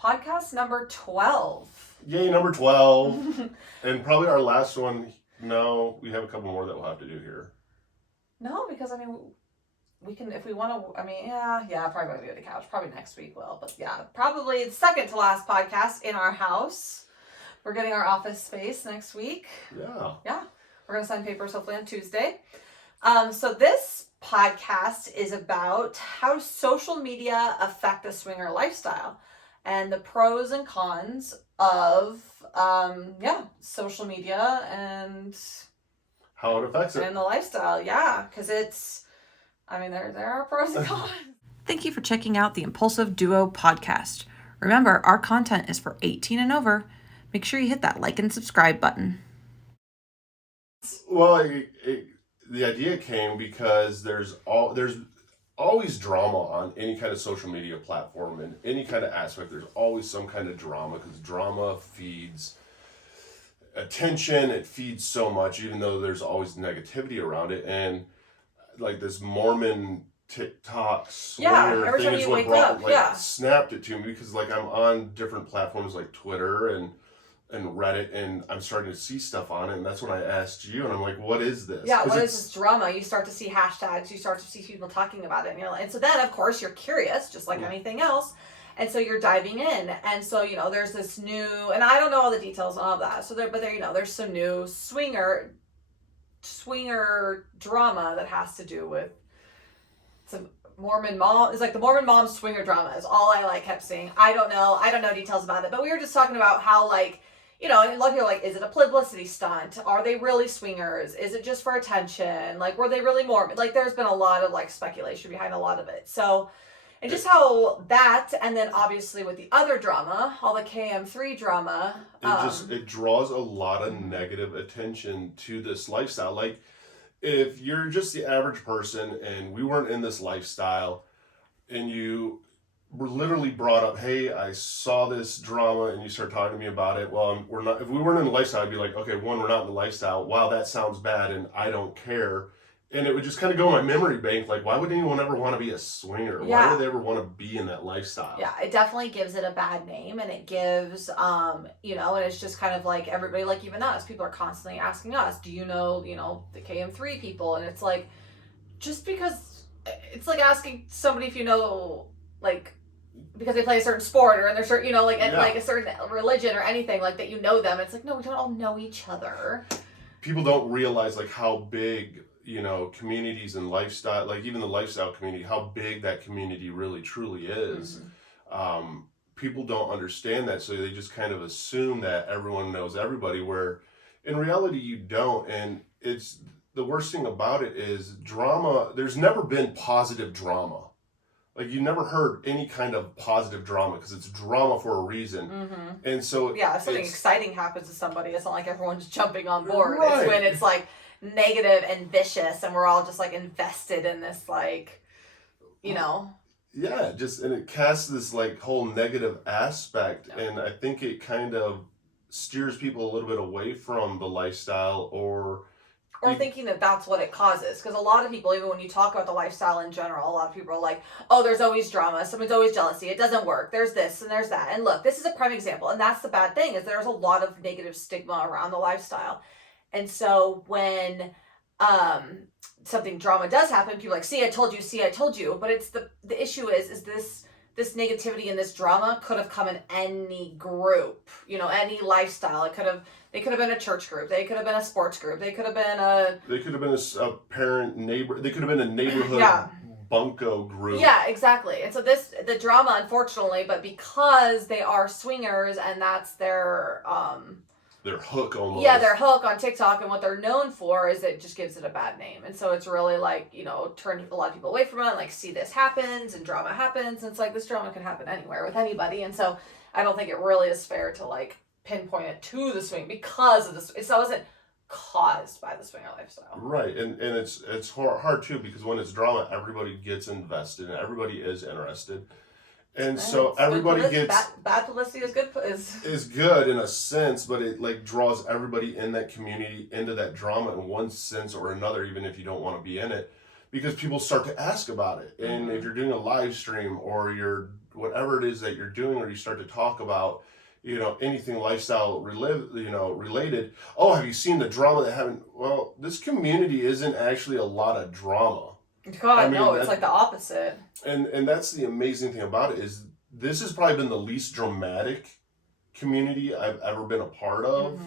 Podcast number 12. Yay, number 12. And probably our last one. No, we have a couple more that we'll have to do here. No, because I mean, we can, if we want to, I mean, yeah, probably going to do the couch. Probably next week will, but yeah, probably the second to last podcast in our house. We're getting our office space next week. Yeah. Yeah. We're going to sign papers hopefully on Tuesday. So this podcast is about how social media affect the swinger lifestyle and the pros and cons of, social media and how it affects it. And the lifestyle. Yeah. Because it's, I mean, there are pros and cons. Thank you for checking out the Impulsive Duo podcast. Remember, our content is for 18 and over. Make sure you hit that like and subscribe button. Well, the idea came because there's always drama on any kind of social media platform and any kind of aspect. There's always some kind of drama because drama feeds attention. It feeds so much, even though there's always negativity around it. And like this Mormon TikTok swinger thing is what snapped it to me, because like I'm on different platforms like Twitter and Reddit, and I'm starting to see stuff on it, and that's when I asked you, and I'm like, what is this? Yeah, what is this drama? You start to see hashtags, you start to see people talking about it, and so then, of course, you're curious, just like anything else, and so you're diving in, and so, there's this new, and I don't know all the details on all of that, so there's some new swinger drama that has to do with some Mormon mom. It's like the Mormon mom swinger drama is all I kept seeing. I don't know details about it, but we were just talking about how and a lot of people are like, is it a publicity stunt? Are they really swingers? Is it just for attention? Were they really Mormon? There's been a lot of speculation behind a lot of it. So, and just how that, and then obviously with the other drama, all the KM3 drama. It draws a lot of negative attention to this lifestyle. If you're just the average person and we weren't in this lifestyle and you were literally brought up, hey, I saw this drama, and you start talking to me about it. Well, we're not. If we weren't in the lifestyle, I'd be like, okay, one, we're not in the lifestyle. Wow, that sounds bad, and I don't care. And it would just kind of go in my memory bank. Why would anyone ever want to be a swinger? Yeah. Why would they ever want to be in that lifestyle? Yeah, it definitely gives it a bad name, and it gives, and it's just kind of everybody, even us, people are constantly asking us, do you know, the KM3 people? And it's just because it's asking somebody if you know, because they play a certain sport or in their certain, a certain religion or anything that them. It's no, we don't all know each other. People don't realize how big, communities and lifestyle, even the lifestyle community, how big that community really truly is. Mm-hmm. People don't understand that, so they just kind of assume that everyone knows everybody, where in reality you don't. And it's the worst thing about it is drama. There's never been positive drama. You never heard any kind of positive drama, because it's drama for a reason. Mm-hmm. And so if something exciting happens to somebody, it's not everyone's jumping on board. Right. It's when it's negative and vicious, and we're all just invested in this Yeah, and it casts this whole negative aspect, and I think it kind of steers people a little bit away from the lifestyle, or thinking that that's what it causes. Because a lot of people, even when you talk about the lifestyle in general, a lot of people are like, oh, there's always drama. Someone's always jealousy. It doesn't work. There's this and there's that. And look, this is a prime example. And that's the bad thing, is there's a lot of negative stigma around the lifestyle. And so when something drama does happen, people are like, see, I told you. But it's the issue is this negativity and this drama could have come in any group, any lifestyle. They could have been a church group. They could have been a sports group. They could have been a parent neighbor. They could have been a neighborhood bunco group. Yeah, exactly. And so the drama, unfortunately, but because they are swingers and that's their hook almost. Yeah, their hook on TikTok, and what they're known for is it just gives it a bad name. And so it's really turned a lot of people away from it. See, this happens and drama happens. And it's this drama can happen anywhere with anybody. And so I don't think it really is fair to pinpoint it to the swing because of this. It wasn't caused by the swinger lifestyle. Right, and it's hard too, because when it's drama, everybody gets invested and everybody is interested. And so everybody gets bad publicity is good in a sense, but it draws everybody in that community into that drama in one sense or another, even if you don't want to be in it, because people start to ask about it. And if you're doing a live stream or you're whatever it is that you're doing, or you start to talk about, anything lifestyle related. Oh, have you seen the drama that happened? Well, this community isn't actually a lot of drama. God, no, it's like the opposite. And that's the amazing thing about it, is this has probably been the least dramatic community I've ever been a part of.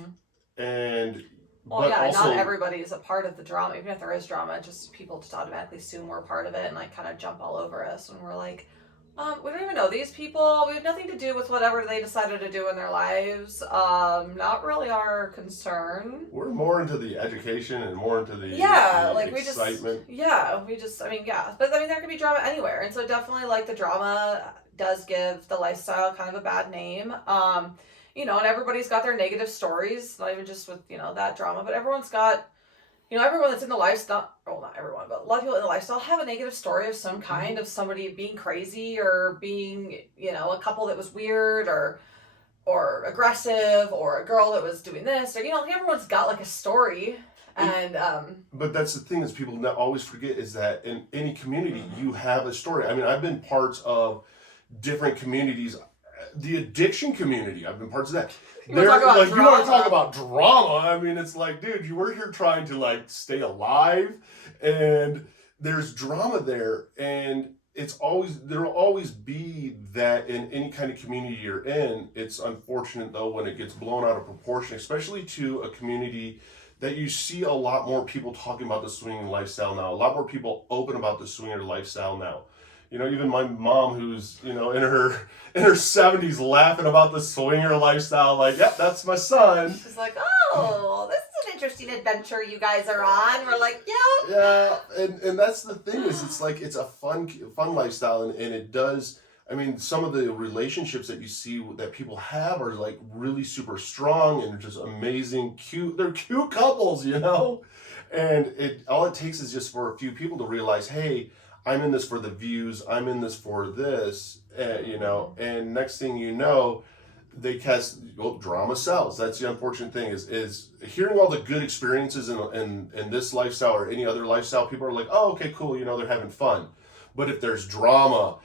And well, but yeah, also, not everybody is a part of the drama. Even if there is drama, just people just automatically assume we're part of it and like kind of jump all over us when we're like, we don't even know these people. We have nothing to do with whatever they decided to do in their lives. Not really our concern. We're more into the education and more into the excitement. But I mean, there can be drama anywhere, and so definitely like the drama does give the lifestyle kind of a bad name. And everybody's got their negative stories, not even just with, that drama, but everyone's got, everyone that's in the lifestyle, well, not everyone, but a lot of people in the lifestyle have a negative story of some kind, of somebody being crazy or being, a couple that was weird or aggressive, or a girl that was doing this, or, everyone's got like a story. And but that's the thing, is people always forget, is that in any community you have a story. I mean, I've been parts of different communities. The addiction community, I've been parts of that. You want to talk about drama? I mean, it's like, dude, you were here trying to like stay alive, and there's drama there, and there'll always be that in any kind of community you're in. It's unfortunate though when it gets blown out of proportion, especially to a community that you see a lot more people talking about the swinging lifestyle now. A lot more people open about the swinger lifestyle now. Even my mom, who's, in her 70s, laughing about the swinger lifestyle, like, yep, that's my son. She's like, oh, this is an interesting adventure you guys are on. We're like, yeah. Yeah, and that's the thing, is it's like, it's a fun lifestyle, and it does, I mean, some of the relationships that you see that people have are like really super strong and just amazing, cute. They're cute couples, and all it takes is just for a few people to realize, hey, I'm in this for the views, I'm in this for this, and next thing you know, they drama sells. That's the unfortunate thing, is hearing all the good experiences in this lifestyle or any other lifestyle, people are like, oh, okay, cool, they're having fun. But if there's drama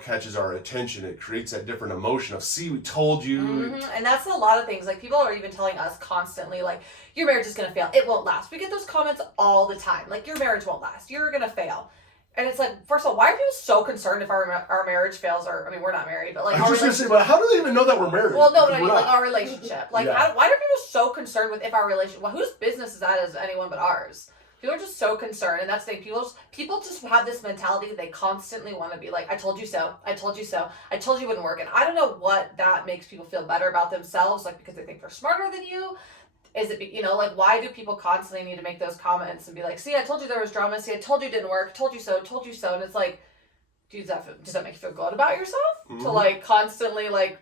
catches our attention. It creates that different emotion of, see, we told you. And that's a lot of things. Like, people are even telling us constantly, like, your marriage is going to fail. It won't last. We get those comments all the time. Like, your marriage won't last. You're going to fail. And it's like, first of all, why are people so concerned if our marriage fails? Or, I mean, we're not married, but like, I was just going to say, but how do they even know that we're married? Well, no, but I mean, like, our relationship. Like, why are people so concerned with if our relationship, well, whose business is that as anyone but ours? People are just so concerned, and that's the thing. People just have this mentality. They constantly want to be like, I told you so, I told you so, I told you it wouldn't work. And I don't know what that makes people feel better about themselves, like, because they think they're smarter than you. Is it, like, why do people constantly need to make those comments and be like, see, I told you there was drama, see, I told you it didn't work, told you so, and it's like, does that make you feel good about yourself? To, like, constantly, like,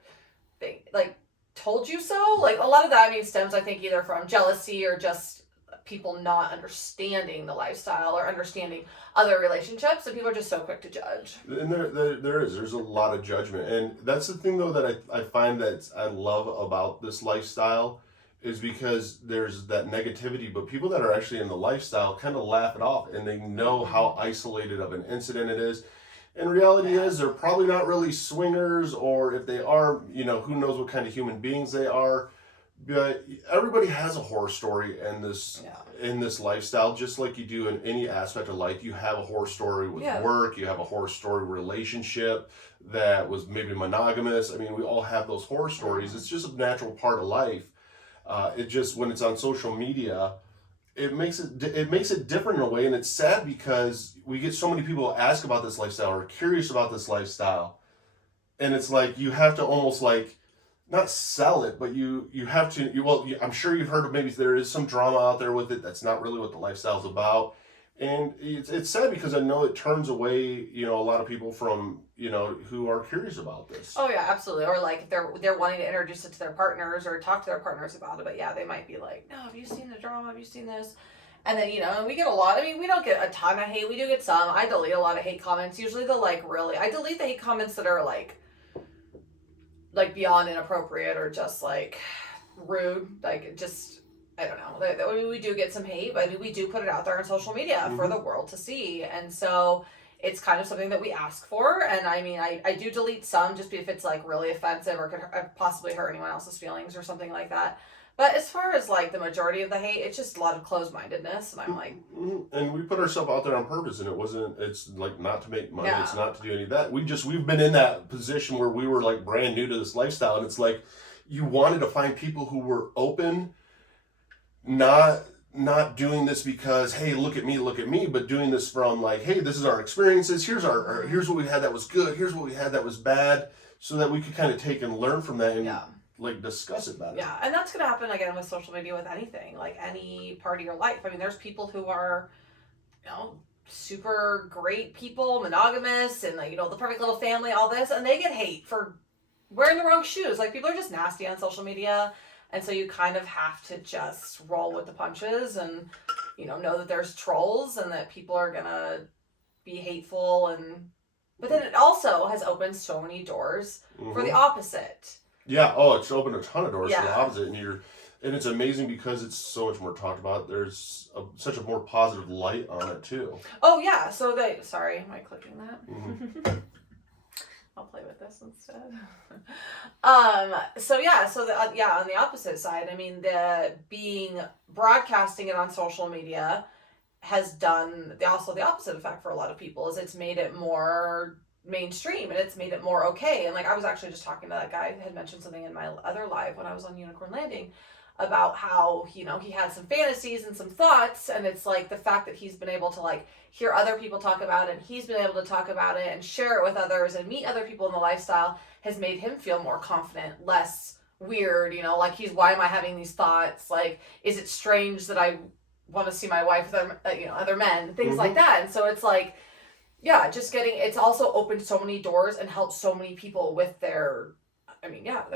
told you so? Like, a lot of that, I mean, stems, I think, either from jealousy or just people not understanding the lifestyle or understanding other relationships, and people are just so quick to judge. And there's a lot of judgment, and that's the thing though that I find that I love about this lifestyle, is because there's that negativity, but people that are actually in the lifestyle kind of laugh it off, and they know how isolated of an incident it is. And reality is, they're probably not really swingers, or if they are, who knows what kind of human beings they are. But everybody has a horror story in this lifestyle, just like you do in any aspect of life. You have a horror story with work. You have a horror story relationship that was maybe monogamous. I mean, we all have those horror stories. It's just a natural part of life. It just, when it's on social media, it makes it different in a way, and it's sad because we get so many people ask about this lifestyle or curious about this lifestyle, and it's like you have to almost like, not sell it, but you have to. I'm sure you've heard of, maybe there is some drama out there with it. That's not really what the lifestyle's about, and it's sad because I know it turns away, a lot of people from, who are curious about this. Oh yeah, absolutely. Or like if they're wanting to introduce it to their partners or talk to their partners about it, but yeah, they might be like, no, have you seen the drama? Have you seen this? And then, we get a lot. I mean, we don't get a ton of hate. We do get some. I delete a lot of hate comments. Usually I delete the hate comments that are like beyond inappropriate or just like rude, like just, I don't know. We do get some hate, but we do put it out there on social media for the world to see. And so it's kind of something that we ask for. And I mean, I do delete some just if it's like really offensive or could possibly hurt anyone else's feelings or something like that. But as far as like the majority of the hate, it's just a lot of closed-mindedness, and I'm like, and we put ourselves out there on purpose, and it's like not to make money, Yeah. it's not to do any of that. We've been in that position where we were like brand new to this lifestyle, and it's like you wanted to find people who were open, not doing this because, hey, look at me, but doing this from like, hey, this is our experiences, here's here's what we had that was good, here's what we had that was bad, so that we could kind of take and learn from that and yeah. like discuss it better. Yeah, and that's going to happen again with social media, with anything, like any part of your life. I mean, there's people who are, super great people, monogamous, and like, the perfect little family, all this, and they get hate for wearing the wrong shoes. Like, people are just nasty on social media, and so you kind of have to just roll with the punches and, know that there's trolls and that people are going to be hateful, but then it also has opened so many doors for the opposite. Yeah. Oh, it's opened a ton of doors Yeah. for the opposite, and it's amazing because it's so much more talked about. There's such a more positive light on it too. Oh yeah. So sorry, am I clicking that? Mm-hmm. I'll play with this instead. So yeah. So on the opposite side, I mean, broadcasting it on social media has done also the opposite effect for a lot of people. Is it's made it more mainstream, and it's made it more okay. And like, I was actually just talking to that guy who had mentioned something in my other live when I was on Unicorn Landing about how he had some fantasies and some thoughts, and it's like the fact that he's been able to like hear other people talk about it, and he's been able to talk about it and share it with others and meet other people in the lifestyle has made him feel more confident, less weird, like why am I having these thoughts, like is it strange that I want to see my wife with other men, things like that. And so it's like, yeah, just it's also opened so many doors and helped so many people with their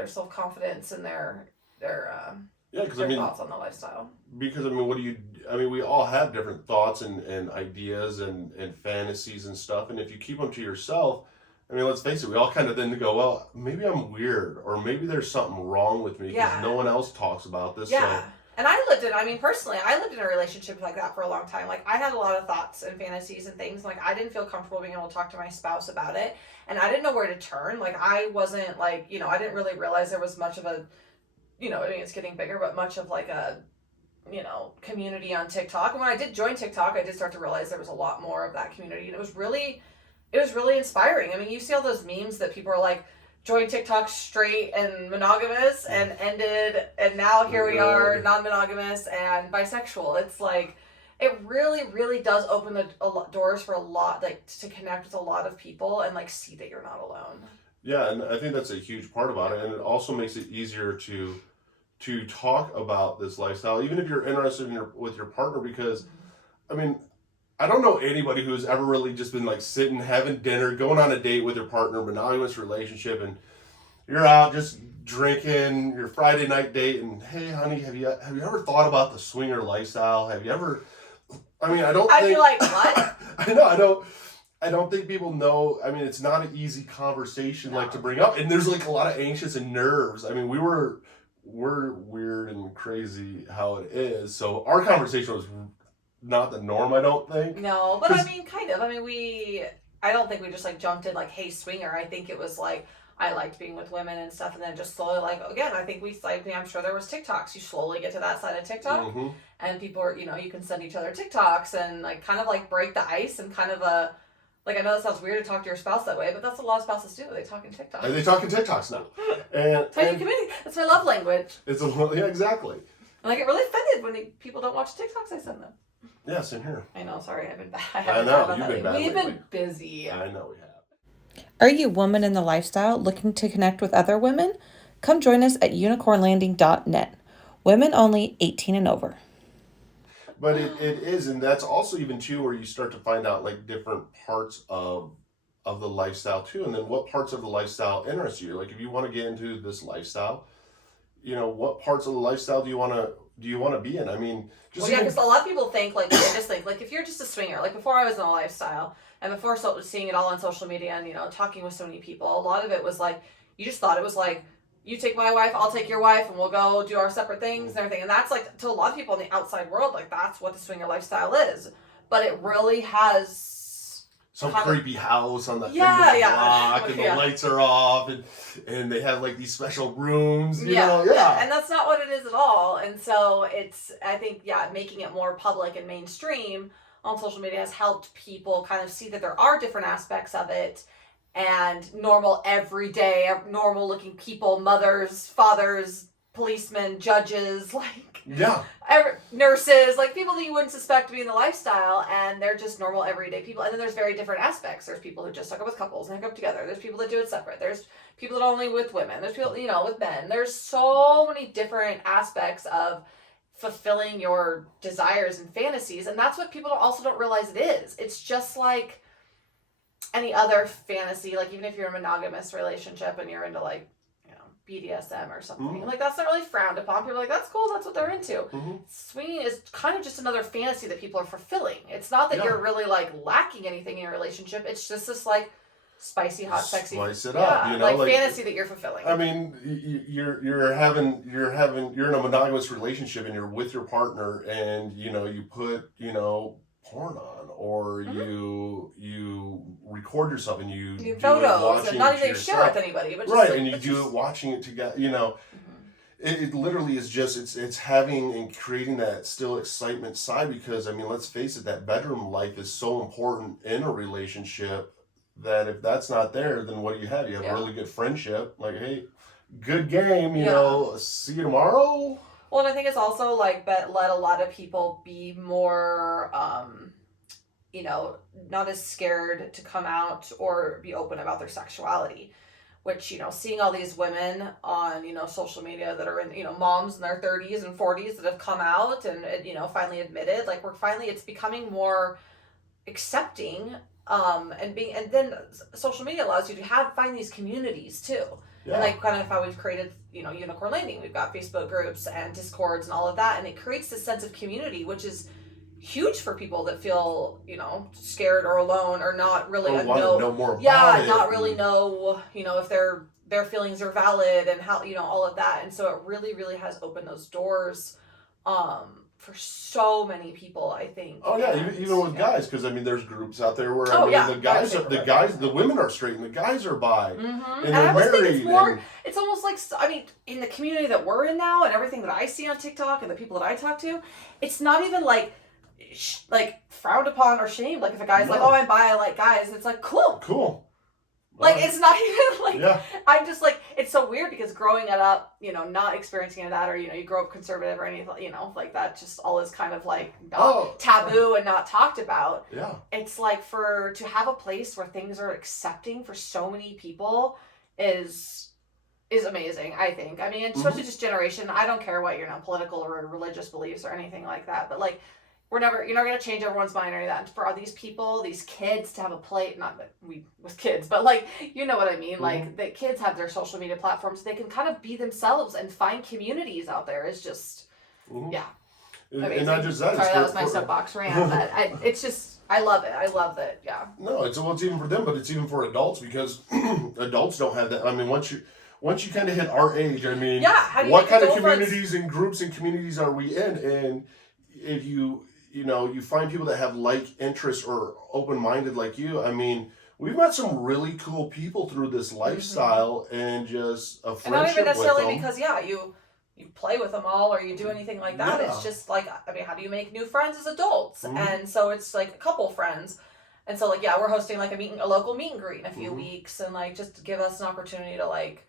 self-confidence and their thoughts on the lifestyle. Because we all have different thoughts and ideas and fantasies and stuff, and if you keep them to yourself, let's face it, we all kind of then go, well, maybe I'm weird, or maybe there's something wrong with me because no one else talks about this. Yeah. And personally, I lived in a relationship like that for a long time. Like, I had a lot of thoughts and fantasies and things. Like, I didn't feel comfortable being able to talk to my spouse about it. And I didn't know where to turn. Like, I wasn't, like, I didn't really realize there was much of a, it's getting bigger, but much of, like, a, community on TikTok. And when I did join TikTok, I did start to realize there was a lot more of that community. And it was really inspiring. I mean, you see all those memes that people are like, joined TikTok straight and monogamous and ended, and now here we are non-monogamous and bisexual. It's like, it really, really does open the doors for a lot, like, to connect with a lot of people and like see that you're not alone. Yeah, and I think that's a huge part about it, and it also makes it easier to talk about this lifestyle, even if you're interested with your partner, because I don't know anybody who's ever really just been like sitting, having dinner, going on a date with your partner, monogamous relationship, and you're out just drinking your Friday night date, and hey, honey, have you ever thought about the swinger lifestyle? Have you ever? I'd be like, what? I don't think people know. It's not an easy conversation like to bring up, and there's like a lot of anxious and nerves. We're weird and crazy how it is, so our conversation was not the norm, I don't think. No, but kind of. I don't think we just like jumped in like, hey, swinger. I think it was like, I liked being with women and stuff, and then just slowly, like, again, I think I'm sure there was TikToks. You slowly get to that side of TikTok, and people are, you can send each other TikToks and like kind of like break the ice and kind of like, I know that sounds weird to talk to your spouse that way, but that's what a lot of spouses do. They talk in TikTok. They talk in TikToks now. That's how you communicate. That's my love language. Yeah, exactly. And I get really offended when people don't watch TikToks I send them. Yeah, same here. I know, sorry, I've been bad. I know, you've been bad We've lately. been busy. I know we have. Are you a woman in the lifestyle looking to connect with other women? Come join us at unicornlanding.net. Women only, 18 and over. But it is, and that's also even too where you start to find out like different parts of the lifestyle too, and then what parts of the lifestyle interest you. Like if you want to get into this lifestyle, what parts of the lifestyle do you want to be in? Because a lot of people think like, they just think like, if you're just a swinger, like before I was in a lifestyle and before seeing it all on social media and talking with so many people, a lot of it was like, you just thought it was like, you take my wife, I'll take your wife, and we'll go do our separate things and everything. And that's like, to a lot of people in the outside world, like that's what the swinger lifestyle is. But it really has some Kind of- creepy house on the end Yeah, of the yeah. block, and Yeah. the lights are off, and they have like these special rooms, you yeah, know, yeah, and that's not what it is at all. And so it's, I think, yeah, making it more public and mainstream on social media has helped people kind of see that there are different aspects of it, and normal, everyday, normal looking people, mothers, fathers, policemen, judges, like Yeah. nurses, like people that you wouldn't suspect to be in the lifestyle, and they're just normal everyday people. And then there's very different aspects. There's people who just hook up with couples and hook up together. There's people that do it separate. There's people that only with women. There's people, with men. There's so many different aspects of fulfilling your desires and fantasies, and that's what people also don't realize it is. It's just like any other fantasy. Like, even if you're in a monogamous relationship and you're into like BDSM or something, like that's not really frowned upon. People are like, that's cool, that's what they're into. Swinging is kind of just another fantasy that people are fulfilling. It's not that you're really like lacking anything in your relationship. It's just this like spicy, hot, sexy, spice it up, like fantasy that you're fulfilling. I mean, you're in a monogamous relationship and you're with your partner, and you put porn on, or you record yourself and you do photos, it and not even share with anybody, but just and you do it watching it together. It literally is just it's having and creating that still excitement side, because I mean, let's face it, that bedroom life is so important in a relationship that if that's not there, then what do you have? You have a really good friendship, like, hey, good game, see you tomorrow. Well, and I think it's also like let a lot of people be more, not as scared to come out or be open about their sexuality. Which, seeing all these women on, social media that are in, moms in their 30s and 40s that have come out and, finally admitted, like, it's becoming more accepting, and then social media allows you to find these communities too. Yeah. And like kind of how we've created, Unicorn Landing, we've got Facebook groups and Discords and all of that, and it creates this sense of community, which is huge for people that feel, scared or alone or not really know more about it. Not really know, if their feelings are valid and how, all of that. And so it really, really has opened those doors for so many people, I think. Oh yeah, even with guys, because I mean, there's groups out there where the women are straight and the guys are bi, and they're I married. Think it's more. It's almost like, I mean, in the community that we're in now, and everything that I see on TikTok and the people that I talk to, it's not even like frowned upon or shamed. Like if a guy's like, "Oh, I'm bi, I like guys," it's like cool. Like, it's not even like, I'm just like, it's so weird because growing up, not experiencing that, or, you grow up conservative or anything, like that just all is kind of like taboo and not talked about. Yeah. It's like to have a place where things are accepting for so many people is amazing, I think. I mean, especially just generation. I don't care what your political or religious beliefs or anything like that, but like, you're never going to change everyone's mind or any of that. And for all these people, these kids to have a play, not that we with kids, but like, you know what I mean? Like, the kids have their social media platforms. They can kind of be themselves and find communities out there. It's just, yeah. And not just that. Sorry, that was my soapbox rant. But it's just, I love it. I love that, yeah. No, it's even for them, but it's even for adults, because adults don't have that. I mean, once you kind of hit our age, I mean, what kind of communities and groups and communities are we in? And if you find people that have like interests or open-minded like you, I mean, we've met some really cool people through this lifestyle and just a friendship with them. And not even necessarily because, you play with them all or you do anything like that. Yeah. It's just like, I mean, how do you make new friends as adults? And so it's like a couple friends. And so like, we're hosting like a local meet and greet in a few weeks, and like just to give us an opportunity to like,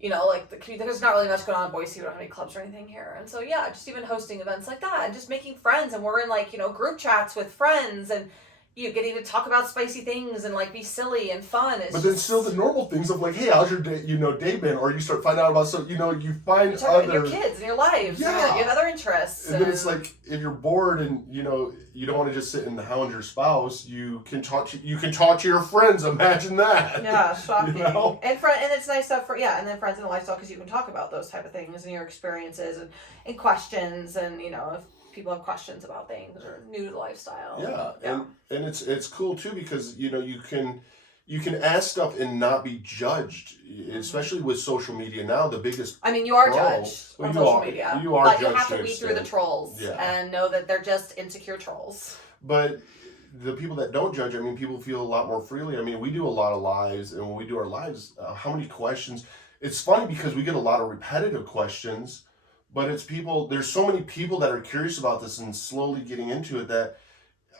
there's not really much going on in Boise. We don't have any clubs or anything here. And so, just even hosting events like that and just making friends. And we're in like, group chats with friends and getting to talk about spicy things and like be silly and fun. But then still the normal things of like, hey, how's your day, day been? Or you start finding out about you find other... your kids and your lives. Yeah. You have other interests. And then it's like, if you're bored and, you don't want to just sit and hound your spouse, you can talk to your friends. Imagine that. Yeah, shocking. And it's nice stuff for, and then friends in the lifestyle, because you can talk about those type of things and your experiences and questions, and, if people have questions about things or new to the lifestyle. Yeah. And it's cool too, because you can ask stuff and not be judged, especially with social media now. The biggest you are judged on social media. You are but judged. You have to weed through the trolls and know that they're just insecure trolls. But the people that don't judge, I mean, people feel a lot more freely. I mean, we do a lot of lives, and when we do our lives, how many questions? It's funny because we get a lot of repetitive questions, but it's people. There's so many people that are curious about this and slowly getting into it that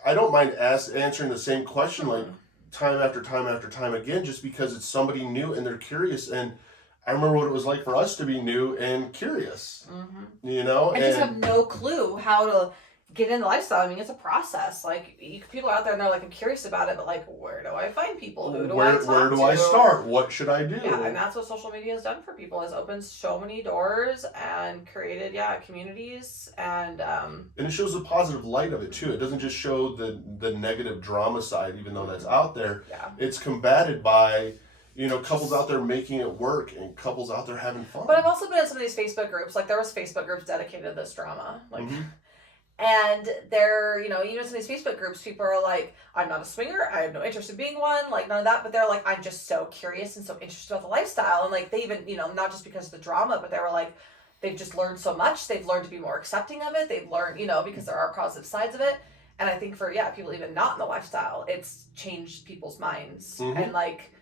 I don't mind answering the same question like time after time after time again, just because it's somebody new and they're curious. And I remember what it was like for us to be new and curious, you know, and just have no clue how to get in the lifestyle. I mean, it's a process. Like, people out there and they're like, I'm curious about it, but like, where do I find people? Who do I talk to? Where do I start? What should I do? Yeah, and that's what social media has done for people. Has opened so many doors and created, communities, and it shows the positive light of it too. It doesn't just show the negative drama side, even though that's out there. Yeah. It's combated by, you know, couples out there making it work and couples out there having fun. But I've also been in some of these Facebook groups. Like, there was Facebook groups dedicated to this drama. Like, and they're, you know, even some of these Facebook groups, people are like, I'm not a swinger, I have no interest in being one, like, none of that, but they're like, I'm just so curious and so interested about the lifestyle. And like, they even, you know, not just because of the drama, but they were like, they've just learned so much. They've learned to be more accepting of it. They've learned, you know, because there are positive sides of it. And I think for, people even not in the lifestyle, it's changed people's minds. And like,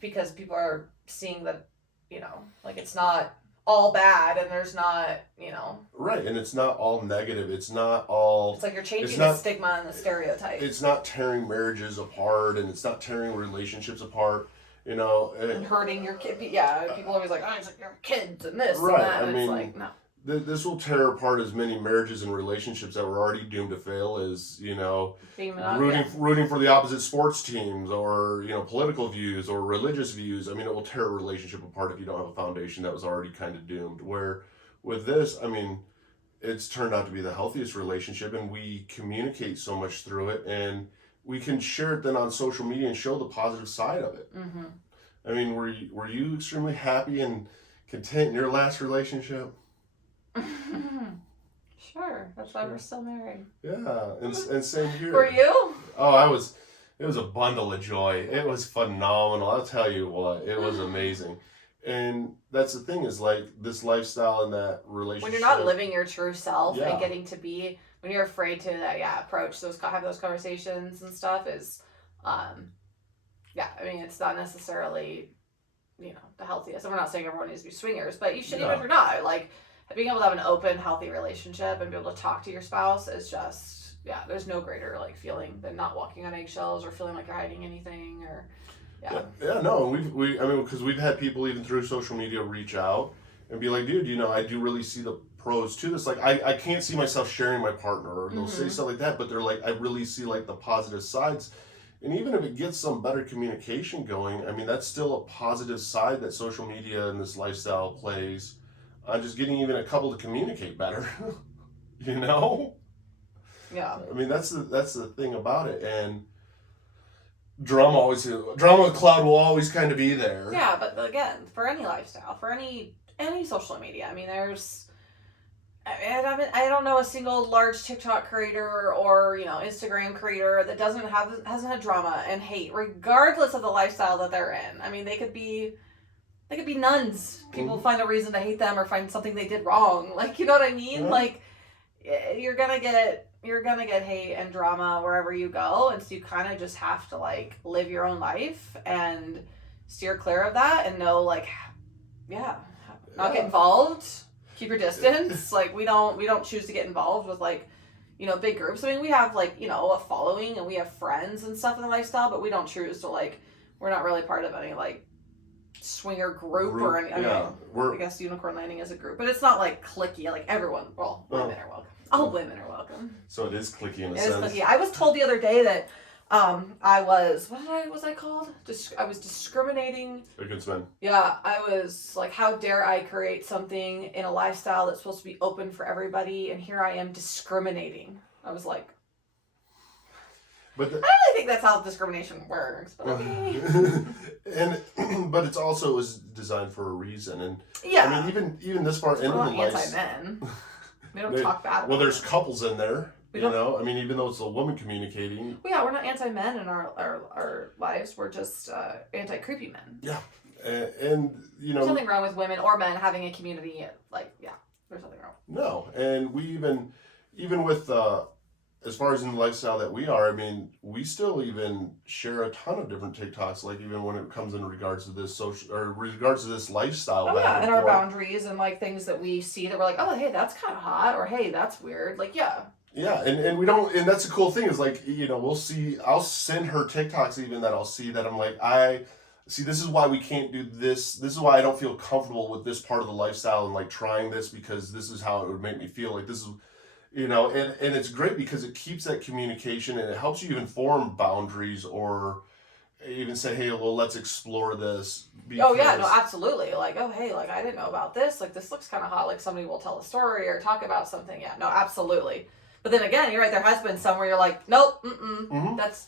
because people are seeing that, you know, like, it's not all bad, and there's not, you know. Right, and it's not all negative. It's not all. It's like you're changing the stigma and the stereotype. It's not tearing marriages apart, and it's not tearing relationships apart. You know, and hurting your kid. Yeah, people always like, oh, it's like your kids and this right, and that. And I mean, it's like, no. This will tear apart as many marriages and relationships that were already doomed to fail as, you know, rooting for the opposite sports teams, or, you know, political views or religious views. I mean, it will tear a relationship apart if you don't have a foundation that was already kind of doomed. Where with this, I mean, it's turned out to be the healthiest relationship, and we communicate so much through it, and we can share it then on social media and show the positive side of it. I mean, were you extremely happy and content in your last relationship? Sure, that's why we're still married. Yeah, and same here. Were you? Oh, it was a bundle of joy. It was phenomenal. I'll tell you what, it was amazing. And that's the thing, is like this lifestyle and that relationship. When you're not living your true self and getting to be, when you're afraid to approach those, have those conversations and stuff, is, I mean, it's not necessarily, you know, the healthiest. And we're not saying everyone needs to be swingers, but you should, even if you're not, like, being able to have an open, healthy relationship and be able to talk to your spouse is just, there's no greater, like, feeling than not walking on eggshells or feeling like you're hiding anything, or, no, I mean, because we've had people even through social media reach out and be like, dude, you know, I do really see the pros to this. Like, I can't see myself sharing my partner, or they'll say stuff like that, but they're like, I really see, like, the positive sides. And even if it gets some better communication going, I mean, that's still a positive side that social media and this lifestyle plays on just getting even a couple to communicate better. You know? Yeah. I mean, that's the thing about it. And drama cloud will always kind of be there. Yeah, but again, for any lifestyle, for any social media, I mean, I don't know a single large TikTok creator or, you know, Instagram creator that hasn't had drama and hate, regardless of the lifestyle that they're in. I mean, they could be nuns. People find a reason to hate them or find something they did wrong. Like, you know what I mean? Yeah. Like, you're gonna get hate and drama wherever you go, and so you kind of just have to, like, live your own life and steer clear of that, and know, like, not get involved. Keep your distance. Like, we don't choose to get involved with, like, you know, big groups. I mean, we have, like, you know, a following and we have friends and stuff in the lifestyle, but we don't choose to, like, we're not really part of any, like, swinger group or any. I mean, I guess Unicorn Landing is a group, but it's not like cliquey. Like, everyone, women are welcome. All women are welcome. So it is cliquey in a sense. It is cliquey. I was told the other day that I was, was I called? I was discriminating against men. Yeah, I was like, how dare I create something in a lifestyle that's supposed to be open for everybody, and here I am discriminating. I was like, I don't really think that's how discrimination works, but okay. But it's also, it was designed for a reason, and I mean, even this far into the life, anti-men. We don't talk bad about well, there's couples in there. You know, I mean, even though it's a woman communicating. Well, yeah, we're not anti-men in our lives. We're just anti-creepy men. Yeah, and you know, there's nothing wrong with women or men having a community. Like, there's nothing wrong. No, and we even with as far as in the lifestyle that we are, I mean, we still even share a ton of different TikToks, like even when it comes in regards to this social or regards to this lifestyle. Oh back yeah, and and our forth. boundaries and like things that we see that we're like, oh hey, that's kind of hot, or hey, that's weird. Like yeah. Yeah, and we don't, and that's the cool thing is like, I'll send her TikToks even that I'll see that I'm like, this is why we can't do this. This is why I don't feel comfortable with this part of the lifestyle and like trying this because this is how it would make me feel. Like this is, and it's great because it keeps that communication and it helps you even form boundaries or even say, hey, well, let's explore this. Oh yeah, no, absolutely. Like, oh hey, like I didn't know about this. Like this looks kind of hot. Like somebody will tell a story or talk about something. Yeah, no, absolutely. But then again, you're right. There has been some where you're like, nope,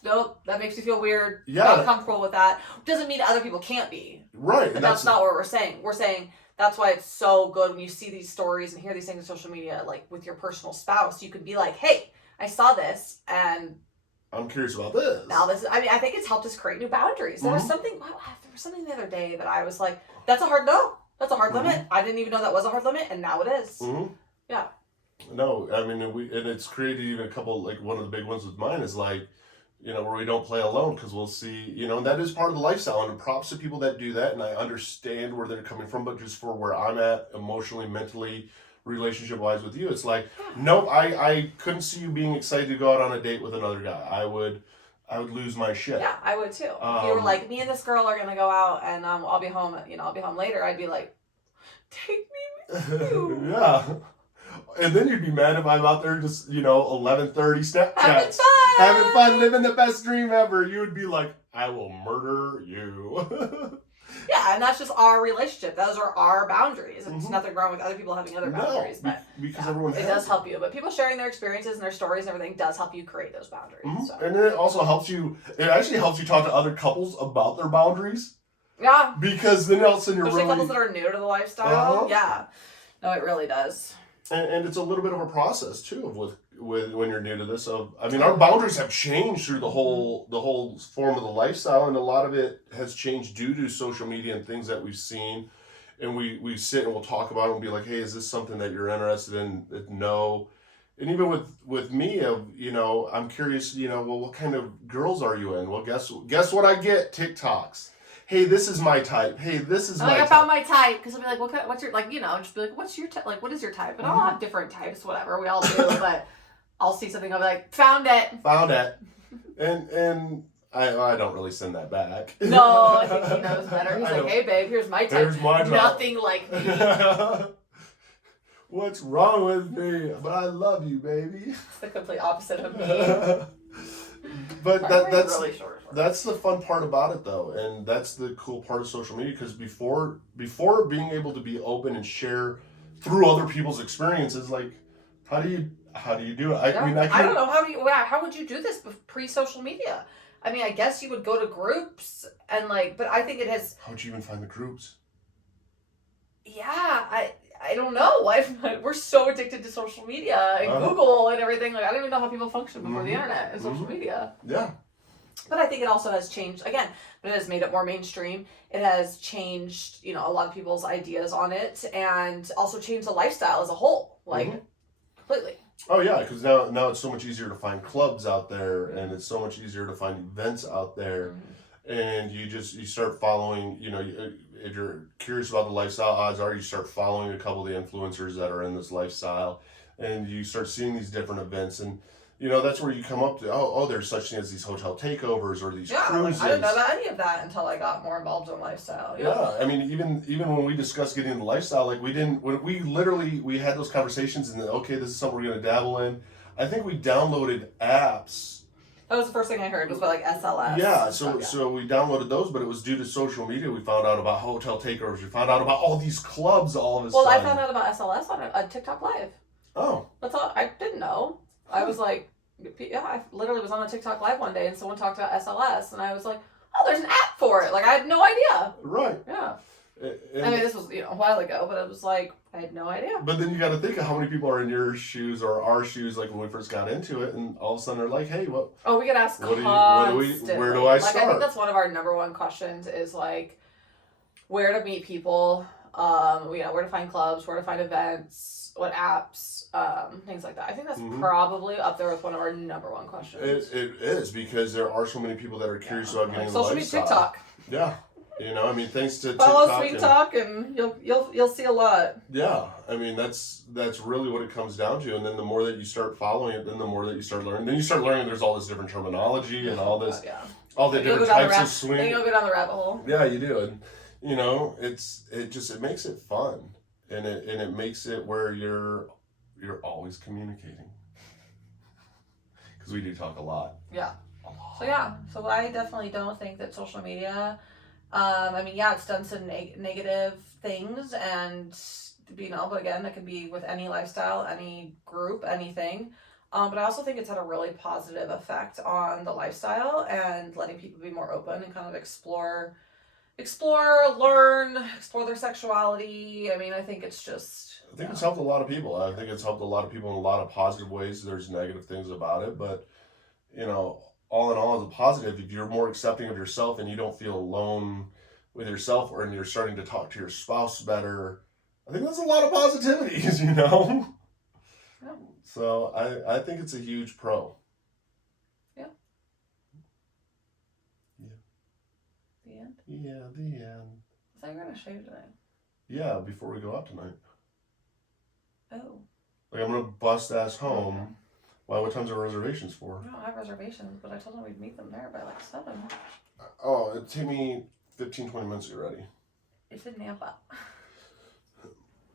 nope. That makes me feel weird. Yeah, not comfortable with that. Doesn't mean other people can't be. Right, But that's not what we're saying. We're saying that's why it's so good when you see these stories and hear these things on social media, like with your personal spouse. You can be like, hey, I saw this, and I'm curious about this. now this is. I mean, I think it's helped us create new boundaries. There was something the other day that I was like, that's a hard no. That's a hard limit. I didn't even know that was a hard limit, and now it is. Yeah. No, I mean, and it's created even a couple, like one of the big ones with mine is like, where we don't play alone because we'll see, and that is part of the lifestyle. And props to people that do that. And I understand where they're coming from, but just for where I'm at emotionally, mentally, relationship wise with you, it's like, nope, I couldn't see you being excited to go out on a date with another guy. I would lose my shit. Yeah, I would too. If you were like, me and this girl are going to go out and I'll be home, I'll be home later, I'd be like, take me with you. Yeah. And then you'd be mad if I'm out there just, 11:30 Snapchat. Having fun, living the best dream ever. You would be like, I will murder you. Yeah, and that's just our relationship. Those are our boundaries. There's nothing wrong with other people having other boundaries. But because everyone it does help you. But people sharing their experiences and their stories and everything does help you create those boundaries. So. And then it also helps you, it actually helps you talk to other couples about their boundaries. Yeah. Because then all of a sudden you're especially really... couples that are new to the lifestyle. Yeah. No, it really does. And it's a little bit of a process too of with when you're new to this. Our boundaries have changed through the whole form of the lifestyle, and a lot of it has changed due to social media and things that we've seen. And we sit and we'll talk about it and be like, hey, is this something that you're interested in? No. And even with me, I'm curious, well, what kind of girls are you in? Well, guess what I get? TikToks. Hey, this is my type. Hey, this is my type. I found my type, because I'll be like, what's your, just be like, what's your type? Like, what is your type? And I'll have different types, whatever, we all do, but I'll see something, I'll be like, found it. And I don't really send that back. No, I think he knows better. He's like, hey, babe, here's my type. Here's my type. Nothing like me. What's wrong with me? But I love you, baby. It's the complete opposite of me. But that's really short. That's the fun part about it, though, and that's the cool part of social media. Because before being able to be open and share through other people's experiences, like how do you do it? I don't know how would you do this pre-social media? I mean, I guess you would go to groups and but I think it has. How would you even find the groups? Yeah, I don't know. We're so addicted to social media and Google and everything. Like I don't even know how people function before the internet and social media. Yeah. But I think it also has changed, again, but it has made it more mainstream. It has changed, a lot of people's ideas on it and also changed the lifestyle as a whole, completely. Oh, yeah, because now it's so much easier to find clubs out there and it's so much easier to find events out there. And you start following, if you're curious about the lifestyle, odds are you start following a couple of the influencers that are in this lifestyle and you start seeing these different events and that's where you come up to, there's such thing as these hotel takeovers or these cruises. I didn't know about any of that until I got more involved in lifestyle. Yeah, I mean, even when we discussed getting into lifestyle, like we had those conversations and then, okay, this is something we're going to dabble in. I think we downloaded apps. That was the first thing I heard was about SLS. Yeah, so we downloaded those, but it was due to social media. We found out about hotel takeovers. We found out about all these clubs all of a sudden. Well, I found out about SLS on a TikTok Live. Oh. That's all. I didn't know. I was like, I literally was on a TikTok Live one day and someone talked about SLS and I was like, oh, there's an app for it. Like, I had no idea. Right. Yeah. I mean, this was, a while ago, but it was like, I had no idea. But then you got to think of how many people are in your shoes or our shoes, like when we first got into it, and all of a sudden they're like, hey, what? Oh, we get asked constantly. Where do I start? I think that's one of our number one questions is like, where to meet people. Where to find clubs, where to find events, what apps, things like that. I think that's Mhm. probably up there with one of our number one questions. It is, because there are so many people that are curious about getting Like the social media, lifestyle. TikTok. Yeah. I mean, thanks to Follow TikTok. Sweet Talk, and you'll see a lot. Yeah, I mean that's really what it comes down to, and then the more that you start following it, then the more that you start learning. Then you start learning there's all this different terminology and all this, all the different types of swing. Then you'll go down the rabbit hole. Yeah, you do, and it makes it fun, and it makes it where you're always communicating, because we do talk a lot. Yeah. So I definitely don't think that social media. It's done some negative things, and but again, that can be with any lifestyle, any group, anything. But I also think it's had a really positive effect on the lifestyle and letting people be more open and kind of explore, learn, explore their sexuality. I mean, I think it's just. I think it's helped a lot of people. I think it's helped a lot of people in a lot of positive ways. There's negative things about it, but all in all, as a positive, if you're more accepting of yourself and you don't feel alone with yourself, and you're starting to talk to your spouse better, I think that's a lot of positivities, Yeah. So I think it's a huge pro. Yeah. The end? Yeah, the end. I thought you were going to shave tonight. Yeah, before we go out tonight. Oh. Like, I'm going to bust ass home. Okay. Wow, what time's our reservations for? I don't have reservations, but I told them we'd meet them there by like 7. Oh, it'd take me 15, 20 minutes to get ready. It's in Nampa.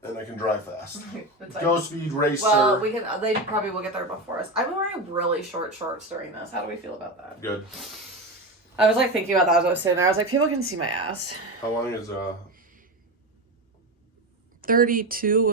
And I can drive fast. Like, Go speed racer. Well, they probably will get there before us. I'm wearing really short shorts during this. How do we feel about that? Good. I was like thinking about that as I was sitting there. I was like, people can see my ass. How long is 32.